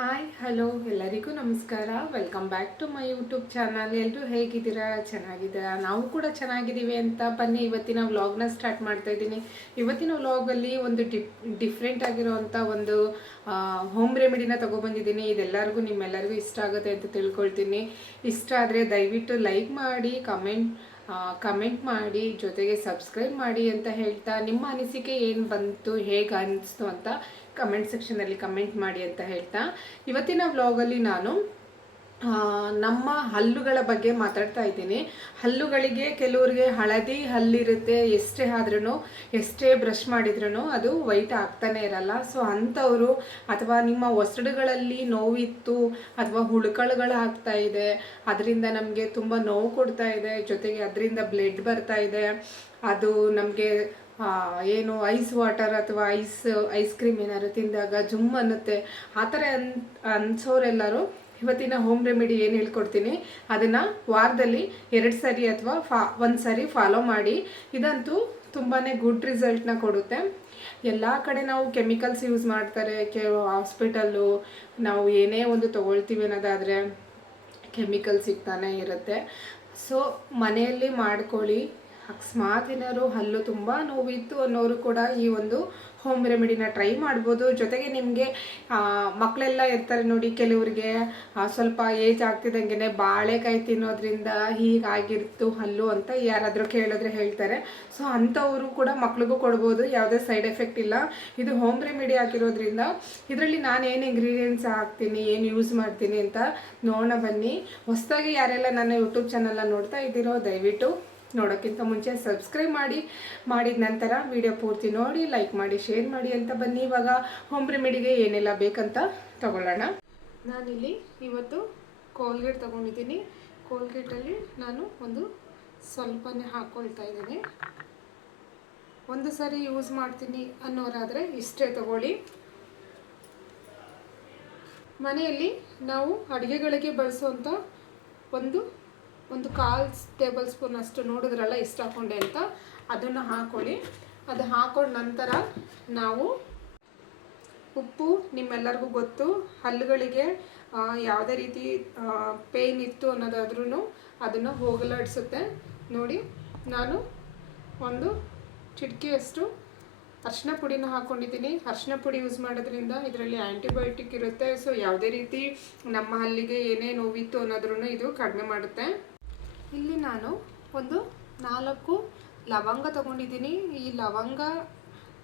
Hi hello ಎಲ್ಲರಿಗೂ ನಮಸ್ಕಾರ. Welcome back to my YouTube channel ಎಲ್ಲರೂ ಹೇಗಿದ್ದೀರಾ? ಚೆನ್ನಾಗಿದ್ದೀರಾ? ನಾವು ಕೂಡ ಚೆನ್ನಾಗಿದ್ದೀವಿ ಅಂತ ಬನ್ನಿ, ಇವತ್ತಿನ ವ್ಲಾಗ್ನ ಸ್ಟಾರ್ಟ್ ಮಾಡ್ತಾ ಇದ್ದೀನಿ. ಇವತ್ತಿನ ವ್ಲಾಗಲ್ಲಿ ಒಂದು ಡಿಫ್ ಡಿಫ್ರೆಂಟ್ ಆಗಿರೋವಂಥ ಒಂದು ಹೋಮ್ ರೆಮಿಡಿನ ತೊಗೊಬಂದಿದ್ದೀನಿ. ಇದೆಲ್ಲರಿಗೂ ನಿಮ್ಮೆಲ್ಲರಿಗೂ ಇಷ್ಟ ಆಗುತ್ತೆ ಅಂತ ತಿಳ್ಕೊಳ್ತೀನಿ. ಇಷ್ಟ ಆದರೆ ದಯವಿಟ್ಟು ಲೈಕ್ ಮಾಡಿ ಕಮೆಂಟ್ ಕಮೆಂಟ್ ಮಾಡಿ, ಜೊತೆಗೆ ಸಬ್ಸ್ಕ್ರೈಬ್ ಮಾಡಿ ಅಂತ ಹೇಳ್ತಾ ನಿಮ್ಮ ಅನಿಸಿಕೆ ಏನು ಬಂತು, ಹೇಗೆ ಅನಿಸ್ತು ಅಂತ ಕಮೆಂಟ್ ಸೆಕ್ಷನಲ್ಲಿ ಕಮೆಂಟ್ ಮಾಡಿ ಅಂತ ಹೇಳ್ತಾ. ಇವತ್ತಿನ ವ್ಲಾಗಲ್ಲಿ ನಾನು ನಮ್ಮ ಹಲ್ಲುಗಳ ಬಗ್ಗೆ ಮಾತಾಡ್ತಾ ಇದ್ದೀನಿ. ಹಲ್ಲುಗಳಿಗೆ ಕೆಲವರಿಗೆ ಹಳದಿ ಹಲ್ಲಿರುತ್ತೆ, ಎಷ್ಟೇ ಆದ್ರೂ ಎಷ್ಟೇ ಬ್ರಷ್ ಮಾಡಿದ್ರೂ ಅದು ವೈಟ್ ಆಗ್ತಾನೆ ಇರಲ್ಲ. ಸೊ ಅಂಥವರು ಅಥವಾ ನಿಮ್ಮ ಒಸಡುಗಳಲ್ಲಿ ನೋವಿತ್ತು ಅಥವಾ ಹುಳುಕಳುಗಳಾಗ್ತಾ ಇದೆ, ಅದರಿಂದ ನಮಗೆ ತುಂಬ ನೋವು ಕೊಡ್ತಾ ಇದೆ, ಜೊತೆಗೆ ಅದರಿಂದ ಬ್ಲಡ್ ಬರ್ತಾ ಇದೆ, ಅದು ನಮಗೆ ಏನು ಐಸ್ ವಾಟರ್ ಅಥವಾ ಐಸ್ ಐಸ್ ಕ್ರೀಮ್ ಏನಾದ್ರು ತಿಂದಾಗ ಜುಮ್ ಅನ್ನುತ್ತೆ. ಆ ಥರ ಅನ್, ಅನ್ಸೋರೆಲ್ಲರೂ ಇವತ್ತಿನ ಹೋಮ್ ರೆಮಿಡಿ ಏನು ಹೇಳ್ಕೊಡ್ತೀನಿ, ಅದನ್ನು ವಾರದಲ್ಲಿ ಎರಡು ಸರಿ ಅಥವಾ ಫಾ, ಒಂದು ಸರಿ ಫಾಲೋ ಮಾಡಿ. ಇದಂತೂ ತುಂಬಾ ಗುಡ್ ರಿಸಲ್ಟ್ನ ಕೊಡುತ್ತೆ. ಎಲ್ಲ ಕಡೆ ನಾವು ಕೆಮಿಕಲ್ಸ್ ಯೂಸ್ ಮಾಡ್ತಾರೆ, ಕೆ ಹಾಸ್ಪಿಟಲ್ಲು ನಾವು ಏನೇ ಒಂದು ತೊಗೊಳ್ತೀವಿ ಅನ್ನೋದಾದರೆ ಕೆಮಿಕಲ್ ಸಿಗ್ತಾನೆ ಇರುತ್ತೆ. ಸೊ ಮನೆಯಲ್ಲಿ ಮಾಡ್ಕೊಳ್ಳಿ. ಅಕಸ್ಮಾತ್ ಏನಾದ್ರು ಹಲ್ಲು ತುಂಬ ನೋವಿತ್ತು ಅನ್ನೋರು ಕೂಡ ಈ ಒಂದು ಹೋಮ್ ರೆಮಿಡಿನ ಟ್ರೈ ಮಾಡ್ಬೋದು. ಜೊತೆಗೆ ನಿಮಗೆ ಮಕ್ಕಳೆಲ್ಲ ಇರ್ತಾರೆ ನೋಡಿ ಕೆಲವರಿಗೆ ಸ್ವಲ್ಪ ಏಜ್ ಆಗ್ತಿದ್ದಂಗೆ ಬಾಳೆಕಾಯಿ ತಿನ್ನೋದ್ರಿಂದ ಹೀಗಾಗಿರ್ತು ಹಲ್ಲು ಅಂತ ಯಾರಾದರೂ ಕೇಳಿದ್ರೆ ಹೇಳ್ತಾರೆ. ಸೊ ಅಂಥವರು ಕೂಡ ಮಕ್ಳಿಗೂ ಕೊಡ್ಬೋದು, ಯಾವುದೇ ಸೈಡ್ ಎಫೆಕ್ಟ್ ಇಲ್ಲ. ಇದು ಹೋಮ್ ರೆಮಿಡಿ ಹಾಕಿರೋದ್ರಿಂದ ಇದರಲ್ಲಿ ನಾನು ಏನು ಇಂಗ್ರೀಡಿಯೆಂಟ್ಸ್ ಹಾಕ್ತೀನಿ, ಏನು ಯೂಸ್ ಮಾಡ್ತೀನಿ ಅಂತ ನೋಡೋಣ ಬನ್ನಿ. ಹೊಸದಾಗಿ ಯಾರೆಲ್ಲ ನನ್ನ ಯೂಟ್ಯೂಬ್ ಚಾನಲ್ನ ನೋಡ್ತಾ ಇದ್ದೀರೋ ದಯವಿಟ್ಟು ನೋಡೋಕ್ಕಿಂತ ಮುಂಚೆ ಸಬ್ಸ್ಕ್ರೈಬ್ ಮಾಡಿ, ಮಾಡಿದ ನಂತರ ವಿಡಿಯೋ ಪೂರ್ತಿ ನೋಡಿ ಲೈಕ್ ಮಾಡಿ ಶೇರ್ ಮಾಡಿ ಅಂತ ಬನ್ನಿ. ಇವಾಗ ಹೋಮ್ ರೆಮಿಡಿಗೆ ಏನೆಲ್ಲ ಬೇಕಂತ ತಗೊಳ್ಳೋಣ. ನಾನಿಲ್ಲಿ ಇವತ್ತು ಕೋಲ್ಗೇಟ್ ತೊಗೊಂಡಿದ್ದೀನಿ. ಕೋಲ್ಗೇಟಲ್ಲಿ ನಾನು ಒಂದು ಸ್ವಲ್ಪನೇ ಹಾಕ್ಕೊಳ್ತಾ ಇದ್ದೀನಿ. ಒಂದು ಸಾರಿ ಯೂಸ್ ಮಾಡ್ತೀನಿ ಅನ್ನೋರಾದರೆ ಇಷ್ಟೇ ತಗೊಳ್ಳಿ. ಮನೆಯಲ್ಲಿ ನಾವು ಅಡುಗೆಗಳಿಗೆ ಬಳಸುವಂಥ ಒಂದು ಒಂದು ಕಾಲು ಟೇಬಲ್ ಸ್ಪೂನ್ ಅಷ್ಟು ನೋಡಿದ್ರಲ್ಲ ಇಷ್ಟು ಹಾಕೊಂಡೆ ಅಂತ, ಅದನ್ನು ಹಾಕೊಳ್ಳಿ. ಅದು ಹಾಕೊಂಡ ನಂತರ ನಾವು ಉಪ್ಪು, ನಿಮ್ಮೆಲ್ಲರಿಗೂ ಗೊತ್ತು, ಹಲ್ಲುಗಳಿಗೆ ಯಾವುದೇ ರೀತಿ ಪೇಯ್ನ್ ಇತ್ತು ಅನ್ನೋದಾದ್ರೂ ಅದನ್ನು ಹೋಗಲಾಡಿಸುತ್ತೆ. ನೋಡಿ, ನಾನು ಒಂದು ಚಿಟಿಕೆಯಷ್ಟು ಅರ್ಶಿನ ಪುಡಿನ ಹಾಕ್ಕೊಂಡಿದ್ದೀನಿ ಅರ್ಶಿನ ಪುಡಿ ಯೂಸ್ ಮಾಡೋದ್ರಿಂದ ಇದರಲ್ಲಿ ಆ್ಯಂಟಿಬಯೋಟಿಕ್ ಇರುತ್ತೆ. ಸೊ ಯಾವುದೇ ರೀತಿ ನಮ್ಮ ಹಲ್ಲಿಗೆ ಏನೇ ನೋವಿತ್ತು ಅನ್ನೋದ್ರೂ ಇದು ಕಡಿಮೆ ಮಾಡುತ್ತೆ. ಇಲ್ಲಿ ನಾನು ಒಂದು ನಾಲ್ಕು ಲವಂಗ ತಗೊಂಡಿದ್ದೀನಿ. ಈ ಲವಂಗ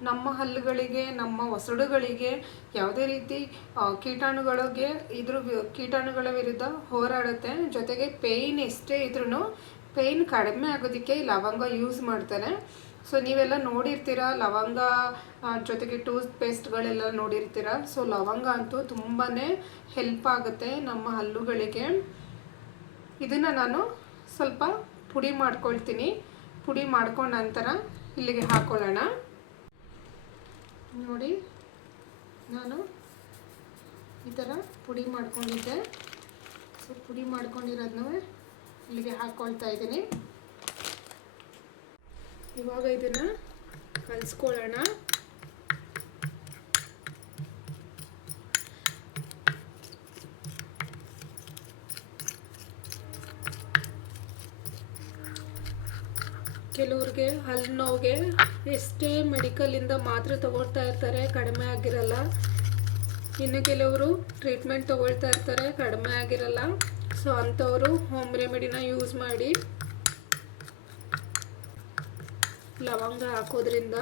ನಮ್ಮ ಹಲ್ಲುಗಳಿಗೆ, ನಮ್ಮ ಒಸಡುಗಳಿಗೆ, ಯಾವುದೇ ರೀತಿ ಕೀಟಾಣುಗಳಿಗೆ ಇದ್ರ ಕೀಟಾಣುಗಳ ವಿರುದ್ಧ ಹೋರಾಡುತ್ತೆ. ಜೊತೆಗೆ ಪೇಯ್ನ್ ಎಷ್ಟೇ ಇದ್ರೂ ಪೇಯ್ನ್ ಕಡಿಮೆ ಆಗೋದಕ್ಕೆ ಈ ಲವಂಗ ಯೂಸ್ ಮಾಡ್ತಾರೆ ಸೊ, ನೀವೆಲ್ಲ ನೋಡಿರ್ತೀರ, ಲವಂಗ ಜೊತೆಗೆ ಟೂತ್ ಪೇಸ್ಟ್ಗಳೆಲ್ಲ ನೋಡಿರ್ತೀರ? ಸೊ, ಲವಂಗ ಅಂತೂ ತುಂಬಾ ಹೆಲ್ಪ್ ಆಗುತ್ತೆ ನಮ್ಮ ಹಲ್ಲುಗಳಿಗೆ. ಇದನ್ನು ನಾನು ಸ್ವಲ್ಪ ಪುಡಿ ಮಾಡ್ಕೊಳ್ತೀನಿ. ಪುಡಿ ಮಾಡ್ಕೊಂಡ ನಂತರ ಇಲ್ಲಿಗೆ ಹಾಕೊಳ್ಳೋಣ. ನೋಡಿ, ನಾನು ಈ ಥರ ಪುಡಿ ಮಾಡ್ಕೊಂಡಿದ್ದೆ. ಸೊ ಪುಡಿ ಮಾಡ್ಕೊಂಡಿರೋದನ್ನ ಇಲ್ಲಿಗೆ ಹಾಕ್ಕೊಳ್ತಾ ಇದ್ದೀನಿ. ಇವಾಗ ಇದನ್ನು ಕಲಿಸ್ಕೊಳ್ಳೋಣ. ಕೆಲವ್ರಿಗೆ ಹಲ್ಲು ನೋವಿಗೆ ಎಷ್ಟೇ ಮೆಡಿಕಲಿಂದ ಮಾತ್ರೆ ತಗೊಳ್ತಾ ಇರ್ತಾರೆ, ಕಡಿಮೆ ಆಗಿರಲ್ಲ. ಇನ್ನು ಕೆಲವರು ಟ್ರೀಟ್ಮೆಂಟ್ ತೊಗೊಳ್ತಾ ಇರ್ತಾರೆ, ಕಡಿಮೆ ಆಗಿರಲ್ಲ. ಸೊ ಅಂಥವರು ಹೋಮ್ ರೆಮಿಡಿನ ಯೂಸ್ ಮಾಡಿ ಲವಂಗ ಹಾಕೋದ್ರಿಂದ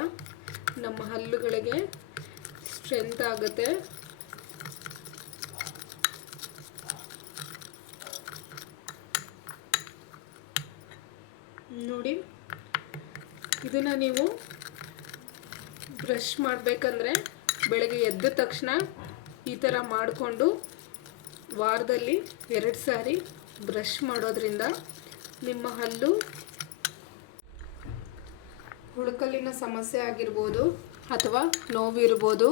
ನಮ್ಮ ಹಲ್ಲುಗಳಿಗೆ ಸ್ಟ್ರೆಂತ್ ಆಗುತ್ತೆ. ನೋಡಿ. ಇದನ್ನು ನೀವು ಬ್ರಷ್ ಮಾಡಬೇಕಂದ್ರೆ ಬೆಳಗ್ಗೆ ಎದ್ದ ತಕ್ಷಣ ಈ ಥರ ಮಾಡಿಕೊಂಡು ವಾರದಲ್ಲಿ ಎರಡು ಸಾರಿ ಬ್ರಷ್ ಮಾಡೋದ್ರಿಂದ ನಿಮ್ಮ ಹಲ್ಲು ಹುಳುಕಲ್ಲಿನ ಸಮಸ್ಯೆ ಆಗಿರ್ಬೋದು ಅಥವಾ ನೋವಿರ್ಬೋದು,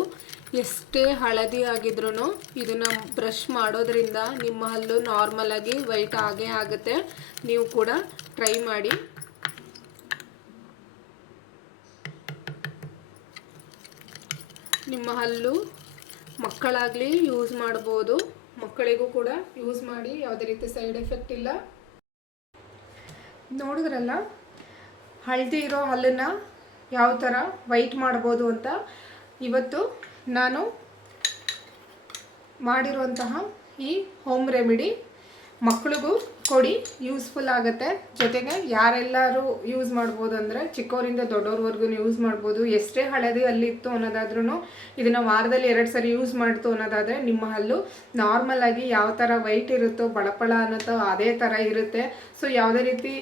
ಎಷ್ಟೇ ಹಳದಿ ಆಗಿದ್ರೂ ಇದನ್ನು ಬ್ರಷ್ ಮಾಡೋದ್ರಿಂದ ನಿಮ್ಮ ಹಲ್ಲು ನಾರ್ಮಲಾಗಿ ವೈಟ್ ಆಗೇ ಆಗುತ್ತೆ. ನೀವು ಕೂಡ ಟ್ರೈ ಮಾಡಿ ನಿಮ್ಮ ಹಲ್ಲು ಮಕ್ಕಳಾಗಲಿ ಯೂಸ್ ಮಾಡ್ಬೋದು. ಮಕ್ಕಳಿಗೂ ಕೂಡ ಯೂಸ್ ಮಾಡಿ ಯಾವುದೇ ರೀತಿ ಸೈಡ್ ಎಫೆಕ್ಟ್ ಇಲ್ಲ. ನೋಡಿದ್ರಲ್ಲ, ಹಳದಿ ಇರೋ ಹಲ್ಲನ್ನು ಯಾವ ಥರ ವೈಟ್ ಮಾಡ್ಬೋದು ಅಂತ. ಇವತ್ತು ನಾನು ಮಾಡಿರುವಂತಹ ಈ ಹೋಮ್ ರೆಮಿಡಿ ಮಕ್ಕಳಿಗೂ ಕೊಡಿ ಯೂಸ್ಫುಲ್ ಆಗುತ್ತೆ. ಜೊತೆಗೆ ಯಾರೆಲ್ಲರೂ ಯೂಸ್ ಮಾಡ್ಬೋದು ಅಂದರೆ ಚಿಕ್ಕವರಿಂದ ದೊಡ್ಡವ್ರವರೆಗೂ ಯೂಸ್ ಮಾಡ್ಬೋದು. ಎಷ್ಟೇ ಹಳದಿ ಅಲ್ಲಿತ್ತು ಅನ್ನೋದಾದ್ರೂ ಇದನ್ನು ವಾರದಲ್ಲಿ ಎರಡು ಸರಿ ಯೂಸ್ ಮಾಡ್ತು ಅನ್ನೋದಾದರೆ ನಿಮ್ಮ ಹಲ್ಲು ನಾರ್ಮಲ್ ಆಗಿ ಯಾವ ಥರ ವೈಟ್ ಇರುತ್ತೋ, ಬಳಪಳ ಅನ್ನೋತೋ ಅದೇ ಥರ ಇರುತ್ತೆ. ಸೊ ಯಾವುದೇ ರೀತಿ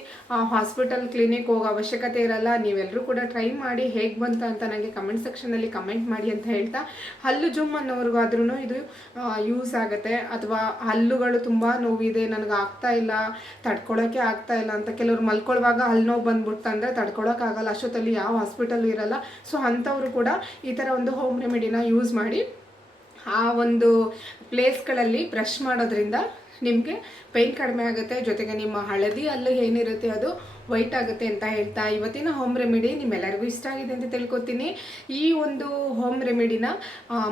ಹಾಸ್ಪಿಟಲ್ ಕ್ಲಿನಿಕ್ ಹೋಗೋ ಅವಶ್ಯಕತೆ ಇರಲ್ಲ ನೀವೆಲ್ಲರೂ ಕೂಡ ಟ್ರೈ ಮಾಡಿ ಹೇಗೆ ಬಂತು ಅಂತ ನನಗೆ ಕಮೆಂಟ್ ಸೆಕ್ಷನಲ್ಲಿ ಕಮೆಂಟ್ ಮಾಡಿ ಅಂತ ಹೇಳ್ತಾ, ಹಲ್ಲು ಜುಮ್ ಅನ್ನೋರ್ಗಾದ್ರೂ ಇದು ಯೂಸ್ ಆಗುತ್ತೆ. ಅಥವಾ ಹಲ್ಲುಗಳು ತುಂಬ ನೋವಿದೆ, ನನಗೆ ಆಗ್ತಾ ಇಲ್ಲ ತಡ್ಕೊಳಕ್ಕೆ ಆಗ್ತಾ ಇಲ್ಲ ಅಂತ ಕೆಲವ್ರು ಮಲ್ಕೊಳ್ಳುವಾಗ ಹಲ್ಲು ನೋವು ಬಂದ್ಬಿಡ್ತಂದ್ರೆ ತಡ್ಕೊಳೋಕ್ಕಾಗಲ್ಲ ಅಷ್ಟೊತ್ತಲ್ಲಿ ಯಾವ ಹಾಸ್ಪಿಟಲ್ ಇರಲ್ಲ. ಸೊ ಅಂಥವರು ಕೂಡ ಈ ಥರ ಒಂದು ಹೋಮ್ ರೆಮಿಡಿನ ಯೂಸ್ ಮಾಡಿ ಆ ಒಂದು ಪ್ಲೇಸ್ಗಳಲ್ಲಿ ಬ್ರಷ್ ಮಾಡೋದ್ರಿಂದ ನಿಮಗೆ ಪೈನ್ ಕಡಿಮೆ ಆಗುತ್ತೆ, ಜೊತೆಗೆ ನಿಮ್ಮ ಹಳದಿ ಅಲ್ಲಿ ಏನಿರುತ್ತೆ ಅದು ವೈಟ್ ಆಗುತ್ತೆ ಅಂತ ಹೇಳ್ತಾ ಇವತ್ತಿನ ಹೋಮ್ ರೆಮಿಡಿ ನಿಮ್ಮೆಲ್ಲರಿಗೂ ಇಷ್ಟ ಆಗಿದೆ ಅಂತ ತಿಳ್ಕೊತೀನಿ. ಈ ಒಂದು ಹೋಮ್ ರೆಮಿಡಿನ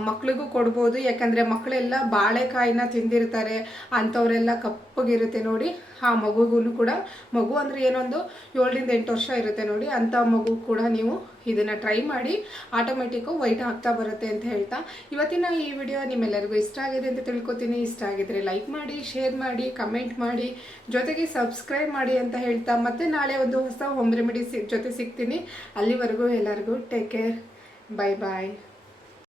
ಮಕ್ಳಿಗೂ ಕೊಡ್ಬೋದು, ಯಾಕಂದರೆ ಮಕ್ಕಳೆಲ್ಲ ಬಾಳೆಕಾಯಿನ ತಿಂದಿರ್ತಾರೆ, ಅಂಥವರೆಲ್ಲ ಕಪ್ಪಗಿರುತ್ತೆ ನೋಡಿ. ಆ ಮಗುಗೂ ಕೂಡ, ಮಗು ಅಂದರೆ ಏನೊಂದು ಏಳರಿಂದ ಎಂಟು ವರ್ಷ ಇರುತ್ತೆ ನೋಡಿ. ಅಂಥ ಮಗು ಕೂಡ ನೀವು ಇದನ್ನು ಟ್ರೈ ಮಾಡಿ ಆಟೋಮೆಟಿಕ್ಕು ವೈಟ್ ಆಗ್ತಾ ಬರುತ್ತೆ ಅಂತ ಹೇಳ್ತಾ. ಇವತ್ತಿನ ಈ ವಿಡಿಯೋ ನಿಮ್ಮೆಲ್ಲರಿಗೂ ಇಷ್ಟ ಆಗಿದೆ ಅಂತ ತಿಳ್ಕೊತೀನಿ. ಇಷ್ಟ ಆಗಿದ್ರೆ ಲೈಕ್ ಮಾಡಿ ಶೇರ್ ಮಾಡಿ ಕಮೆಂಟ್ ಮಾಡಿ. ಜೊತೆಗೆ ಸಬ್ಸ್ಕ್ರೈಬ್ ಮಾಡಿ ಅಂತ ಹೇಳ್ತಾ ಮತ್ತೆ ನಾಳೆ ಒಂದು ಹೊಸ ಹೋಮ್ ರೆಮಿಡಿ ಜೊತೆ ಸಿಗ್ತೀನಿ. ಅಲ್ಲಿವರೆಗೂ ಎಲ್ಲರಿಗೂ ಟೇಕ್ ಕೇರ್ ಬಾಯ್ ಬಾಯ್